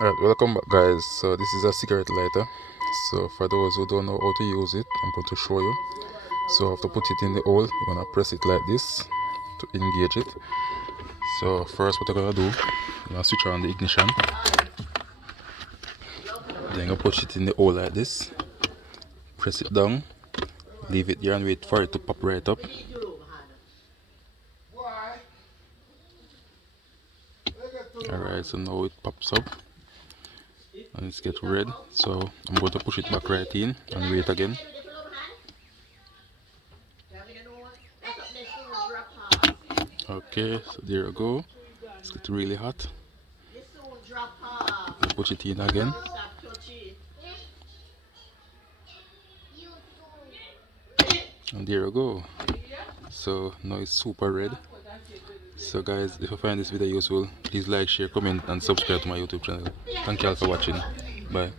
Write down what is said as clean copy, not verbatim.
Alright, welcome back guys. So this is a cigarette lighter. So for those who don't know how to use it, I'm going to show you. So you have to put it in the hole. You're gonna press it like this to engage it. So first what you're gonna do, you're gonna switch on the ignition. Then you're gonna push it in the hole like this. Press it down. Leave it here and wait for it to pop right up. Alright, so now it pops up and it's get red. So I'm going to push it back right in and wait again. Okay, so there you go. It's getting really hot. Push it in again. And there you go. So now it's super red. So guys, if you find this video useful, please like, share, comment and subscribe to my YouTube channel. Thank you all for watching. Bye.